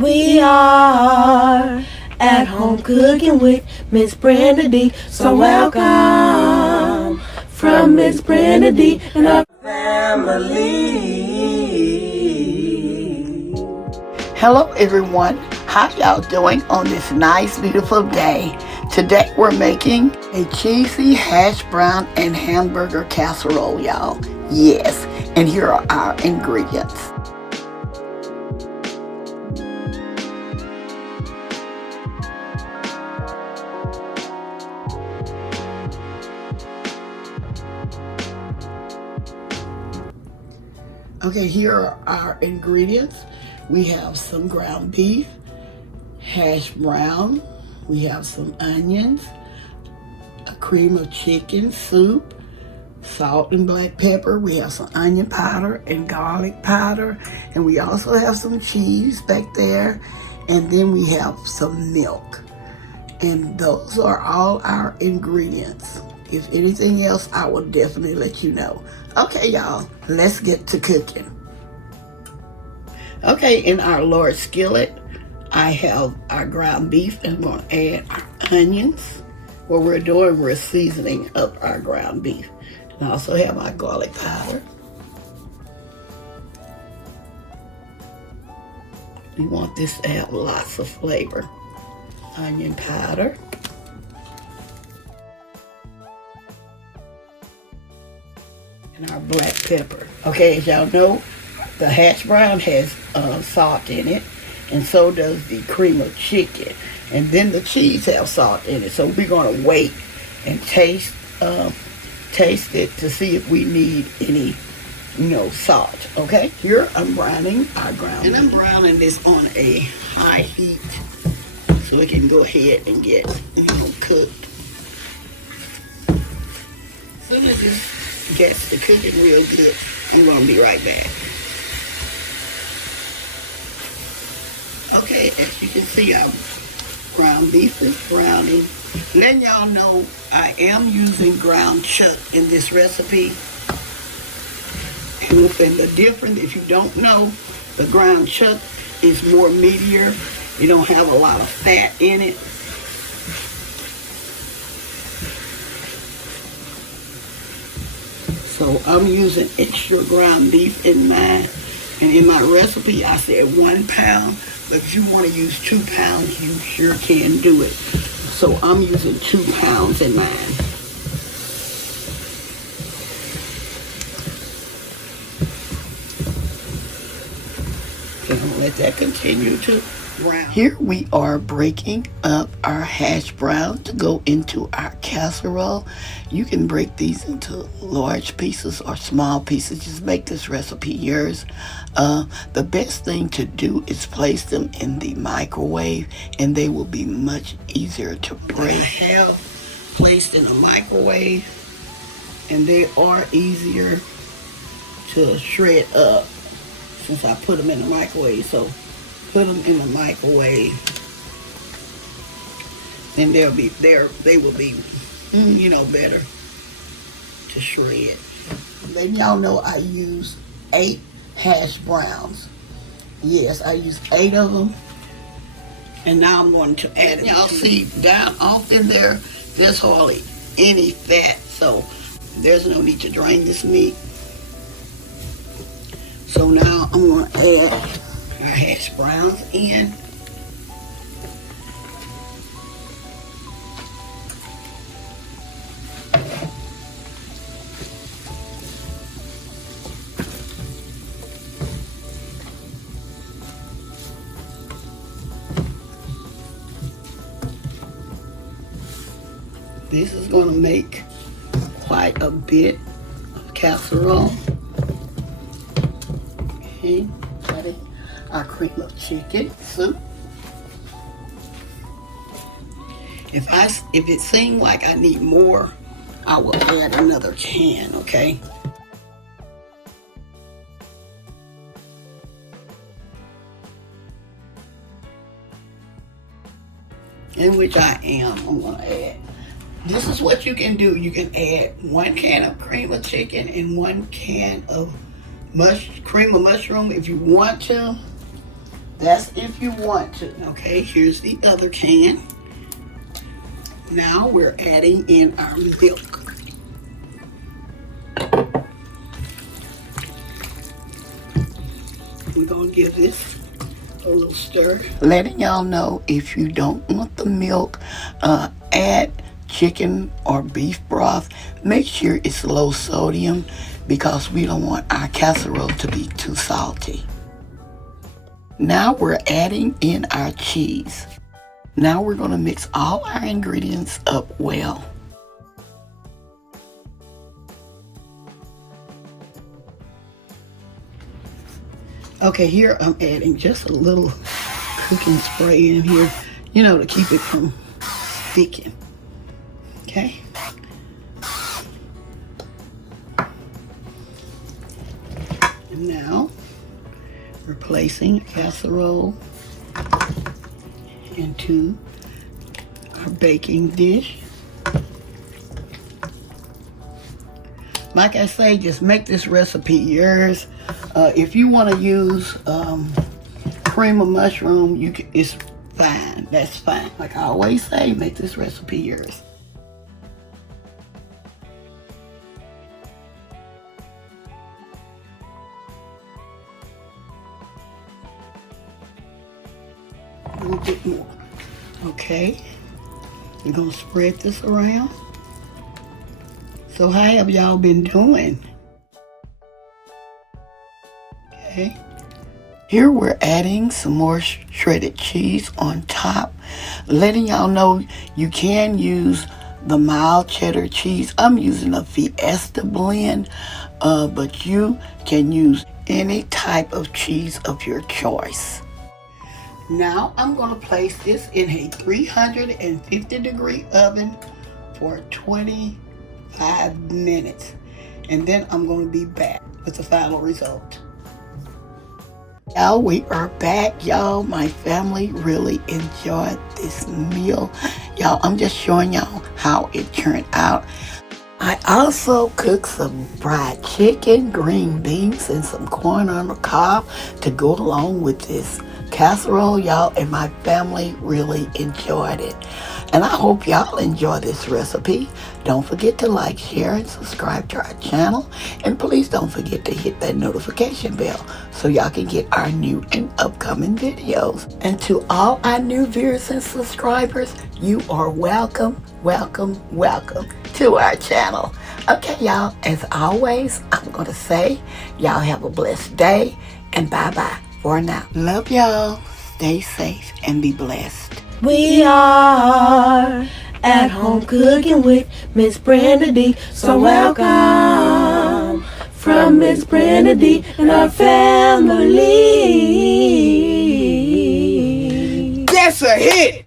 We are at home cooking with Miss Brenda Dee. So welcome from Miss Brenda Dee and our family. Hello everyone, how y'all doing on this nice beautiful day? Today we're making a cheesy hash brown and hamburger casserole, y'all. Yes, and here are our ingredients. Okay, here are our ingredients. We have some ground beef, hash brown, we have some onions, a cream of chicken soup, salt and black pepper, we have some onion powder and garlic powder, and we also have some cheese back there, and then we have some milk. And those are all our ingredients. If anything else, I will definitely let you know. Okay, y'all, let's get to cooking. Okay, in our large skillet, I have our ground beef, and I'm going to add our onions. What we're doing, we're seasoning up our ground beef. And I also have my garlic powder. We want this to have lots of flavor. Onion powder. And our black pepper. Okay, as y'all know, the hash brown has salt in it, and so does the cream of chicken. And then the cheese has salt in it. So we're gonna wait and taste it to see if we need any, salt. Okay, here I'm browning our ground beef. And I'm browning this on a high heat so it can go ahead and get, cooked. As soon as it gets to cooking real good, I'm gonna be right back. Okay, as you can see, our ground beef is browning. Letting y'all know I am using ground chuck in this recipe. And the difference, if you don't know, the ground chuck is more meatier. You don't have a lot of fat in it. So I'm using extra ground beef in mine. And in my recipe, I said 1 pound. But if you want to use 2 pounds, you sure can do it. So I'm using 2 pounds in mine. So I'm going to let that continue to brown. Here we are breaking up our hash brown to go into our casserole. You can break these into large pieces or small pieces. Just make this recipe yours. The best thing to do is place them in the microwave, and they will be much easier to break. I have placed in the microwave, and they are easier to shred up since I put them in the microwave. So put them in the microwave, and they will be better to shred. Then y'all know I use 8 hash browns. Yes, I use 8 of them. And now I'm going to add it. Y'all see down off in there, there's hardly any fat, so there's no need to drain this meat. So now I'm going to add our hash browns in. This is going to make quite a bit of casserole. Okay, got it. Our cream of chicken soup. If it seems like I need more, I will add another can, okay? In which I'm gonna add. This is what you can do. You can add 1 can of cream of chicken and 1 can of cream of mushroom if you want to. That's if you want to. Okay, here's the other can. Now we're adding in our milk. We're gonna give this a little stir. Letting y'all know, if you don't want the milk, add chicken or beef broth. Make sure it's low sodium because we don't want our casserole to be too salty. Now we're adding in our cheese. Now we're going to mix all our ingredients up well. Okay, here I'm adding just a little cooking spray in here, you know, to keep it from sticking. Okay. And now we're placing a casserole into our baking dish. Like I say, just make this recipe yours. If you want to use cream of mushroom, it's fine. That's fine. Like I always say, make this recipe yours. A little bit more. Okay, we're gonna spread this around. So how have y'all been doing? Okay, here we're adding some more shredded cheese on top, letting y'all know you can use the mild cheddar cheese. I'm using a Fiesta blend, but you can use any type of cheese of your choice. Now I'm going to place this in a 350-degree oven for 25 minutes. And then I'm going to be back with the final result. Y'all, we are back. Y'all, my family really enjoyed this meal. Y'all, I'm just showing y'all how it turned out. I also cooked some fried chicken, green beans, and some corn on the cob to go along with this casserole, y'all, and my family really enjoyed it. And I hope y'all enjoy this recipe. Don't forget to like, share, and subscribe to our channel. And please don't forget to hit that notification bell so y'all can get our new and upcoming videos. And to all our new viewers and subscribers, you are welcome, welcome, welcome to our channel. Okay, y'all, as always, I'm going to say y'all have a blessed day and bye-bye for now. Love y'all. Stay safe and be blessed. We are at home cooking with MsBrendaDee. So welcome from MsBrendaDee and our family. That's a hit!